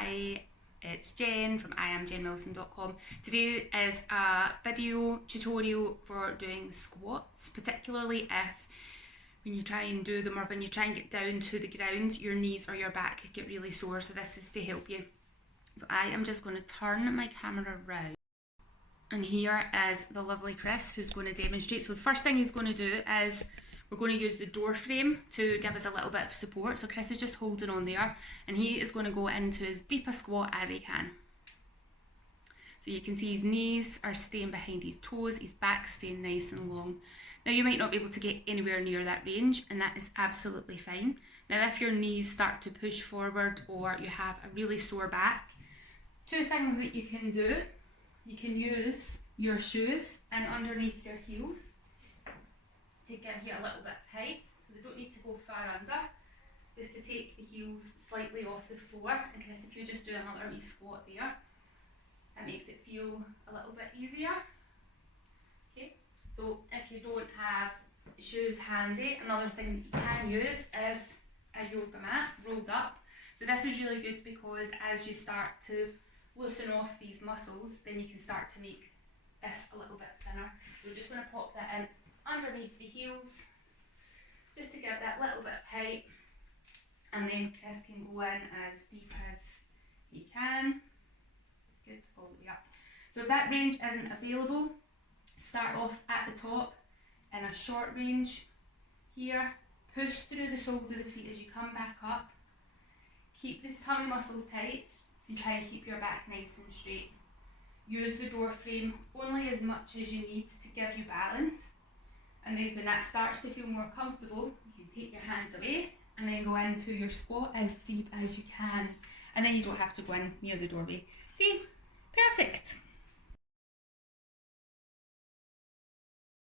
Hi, it's Jen from IamJenWilson.com. Today is a video tutorial for doing squats, particularly if when you try and do them or when you try and get down to the ground, your knees or your back get really sore, so this is to help you. So I am just going to turn my camera around. And here is the lovely Chris who's going to demonstrate. So the first thing he's going to do is we're going to use the door frame to give us a little bit of support. So Chris is just holding on there and he is going to go into as deep a squat as he can. So you can see his knees are staying behind his toes, his back staying nice and long. Now you might not be able to get anywhere near that range, and that is absolutely fine. Now if your knees start to push forward or you have a really sore back, two things that you can do. You can use your shoes and underneath your heels to give you a little bit of height, so they don't need to go far under, just to take the heels slightly off the floor. And Chris, if you just do another wee squat there, it makes it feel a little bit easier. Okay, so if you don't have shoes handy, another thing that you can use is a yoga mat rolled up. So this is really good because as you start to loosen off these muscles, then you can start to make this a little bit thinner. So we're just going to pop that in underneath the heels, just to give that little bit of height, and then Chris can go in as deep as he can. Good, all the way up. So if that range isn't available, start off at the top in a short range here, push through the soles of the feet as you come back up, keep these tummy muscles tight, and try and keep your back nice and straight. Use the door frame only as much as you need to give you balance, and then when that starts to feel more comfortable, you can take your hands away and then go into your squat as deep as you can, and then you don't have to go in near the doorway. See?